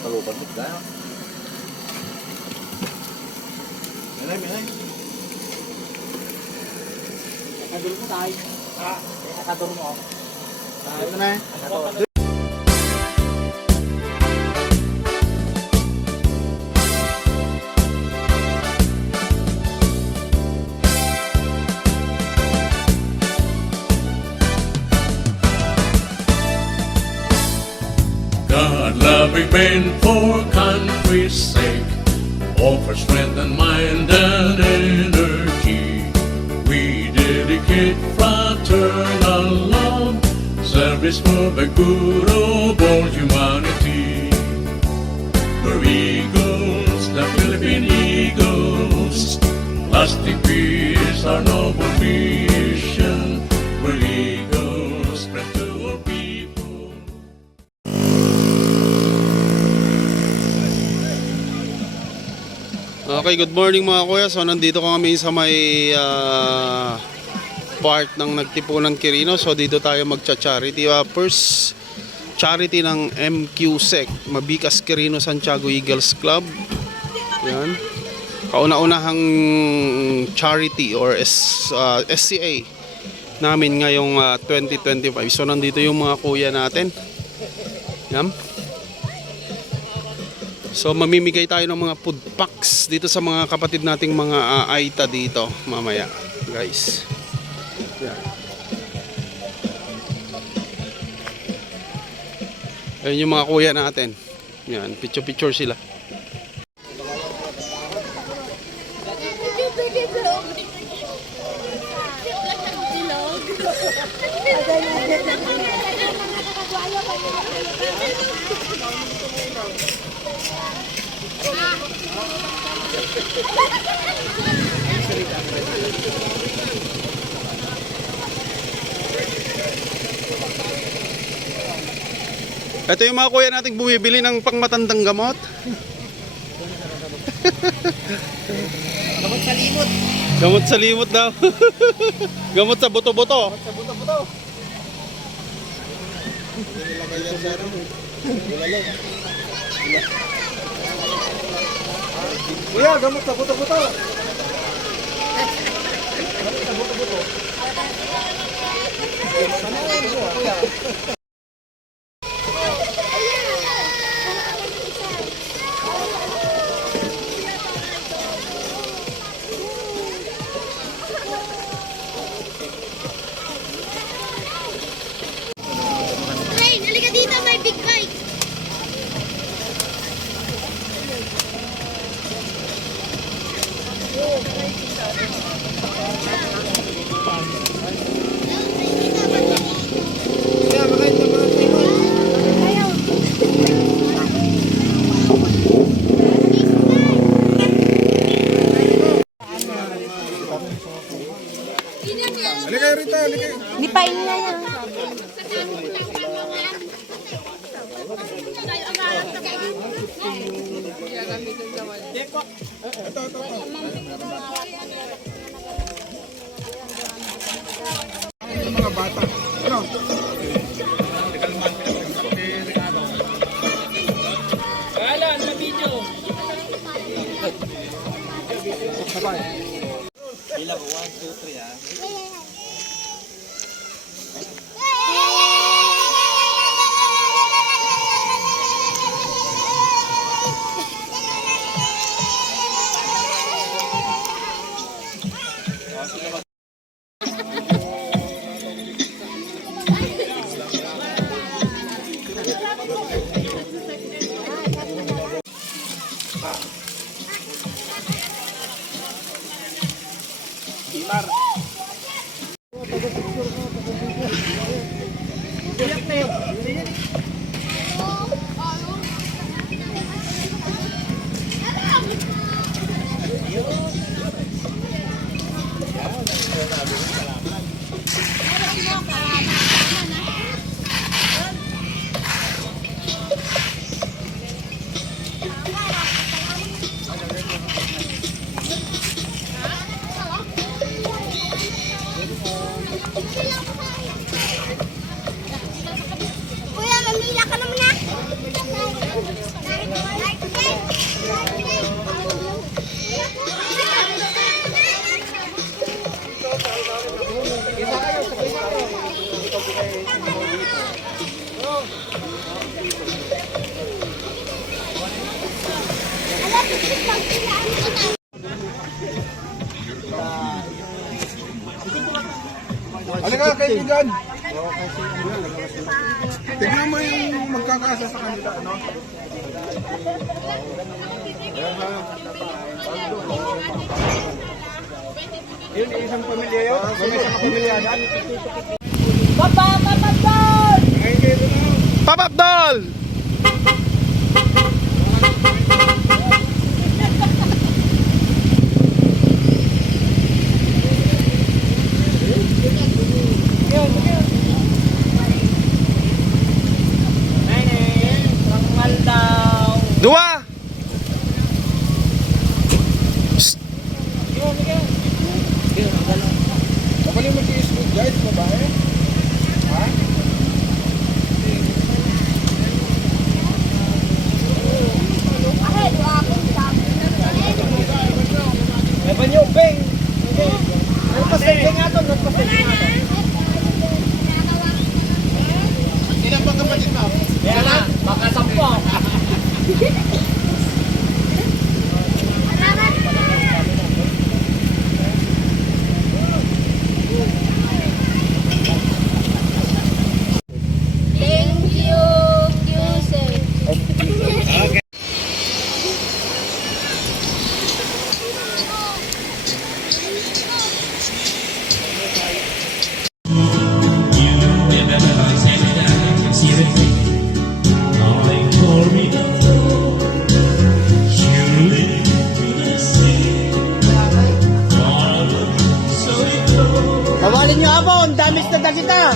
Talupan mo dahil. Minay. Nakadul mo tayo. Nakadul mo. Ito na eh. God-loving men for country's sake, offer strength and mind and energy. We dedicate fraternal love, service for the good of all humanity. We're eagles, the Philippine Eagles, lasting peace, our noble mission. We're eagles, spread to all people. Okay, good morning mga kuya. So nandito kami sa may part ng Nagtipunan Quirino. So dito tayo magcha-charity. First charity ng MQSEC, Mabikas Quirino Santiago Eagles Club. Yan. Kauna-unahang charity or SCA namin ngayong 2025. So nandito yung mga kuya natin. Yan. So mamimigay tayo ng mga food packs dito sa mga kapatid nating mga Aita dito mamaya, guys. Yan. Ayun yung mga kuya natin. Yan, picture sila. Ito yung mga kuya nating bumibili ng pangmatandang gamot. Gamot sa limot. Gamot sa limot daw. Gamot sa buto-buto. Sa buto-buto. Kuya, gamot sa buto-buto. Gamot sa buto-buto. Sana yun, kuya. Rain, halika dito, may big bite. Kuya, makain ka mga limot. Halika rito, halika. Di pa niya yan. Mga bata. Ano? Ilang 1, 2, 3 ah. yan. Tingnan mo yung magkakasa sa kanila, ano? Yun, isang pamilya yun. May isang pamilya dyan. Pop up doll! Dua! Kapalin mo si Squid guys, babae. Ha? Evan yung beng. Nagpasensya nga to, nagpasensya nga to. Ilan bang kapatid mo? Kaya na, baka 10. Thank you, Yusef. Kawalin niyo ako, ang damis na dagita.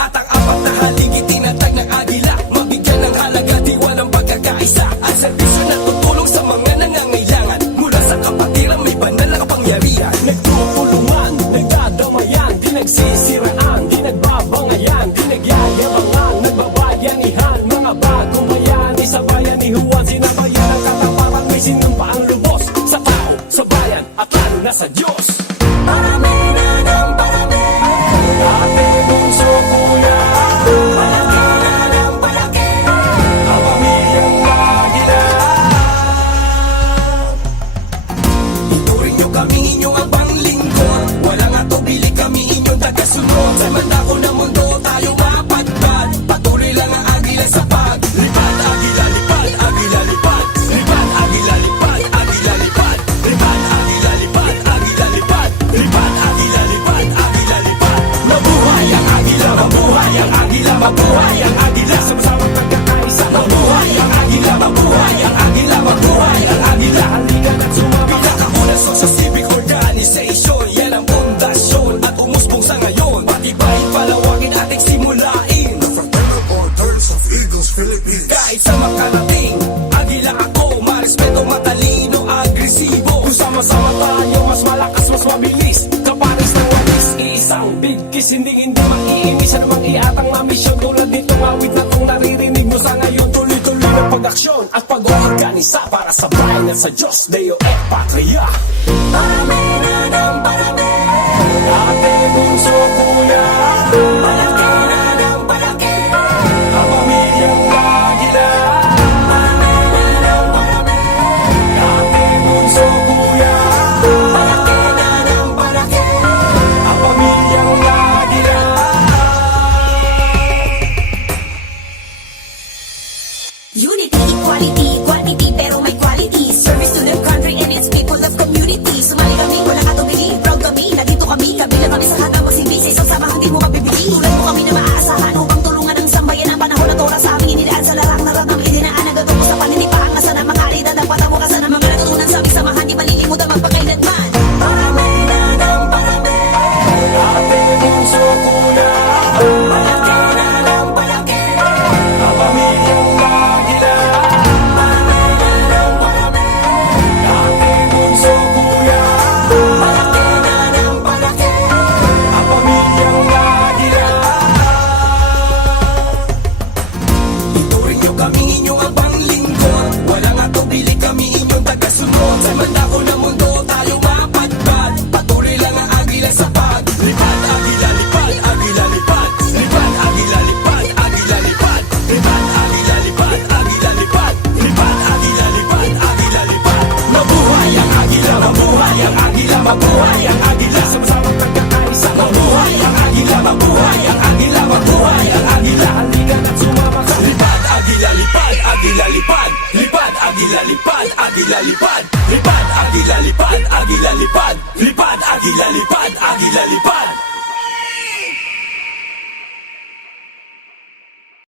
At ang apat na haligi tinatag ng agila, mabigyan ng halaga, di walang pagkakaisa. Ang serbisyo na tutulong sa mga nangangailangan, mula sa kapatiran may banal na kapangyarihan. Nagtutulungan, nagdadamayan, di nagsisiraan, di nagbabangayan, di nagyayabangan, nagbabayanihan. Mga bagong bayan, isa bayanihuan, sinabayan ang katapatan, may sinumpaang lubos sa tao, sa bayan, at lalo na sa Diyos. Parami na ng parami, ate bunso kuya, palaki na ng palaki, ang pamilyang agila. Ituring nyo kami inyong abang lingkod, walang atubili kami inyong tagasunod. Sa mandako ng mundo tayo mapatpad, patuloy lang ang agila sa paglipad. Agila lipad, agila lipad, lipad, agila lipad, agila lipad, lipad, agila lipad, agila lipad, lipad, agila lipad, agila lipad. Mabuhay ang agila, mabuhay ang agila, mabuhay ang agila, sama-samang pagkakaisa. Mabuhay ang agila, mabuhay ang agila, mabuhay ang agila. Halika na't sumama, pinakauna sa civic organization, yan ang pundasyon at umusbong sa ngayon. Patibayin, palawakin ating simulain. Kahit sa makarating, agila ako, marespeto, matalino, agresibo. Kung sama-sama tayo, mas malakas, mas mabilis, kapares ng walis, iisang bigkis, hindi maiinis. Ano mang iatang mamisyon, tulad nitong awit na kung naririnig mo sa ngayon. Tuloy-tuloy ng pag-aksyon at pag-organisa para sa bayan at sa Diyos, Deo et Patria. Parami na ng parami, ate agila lipad. Lipad, agila lipad, agila lipad. Lipad, agila lipad, agila lipad.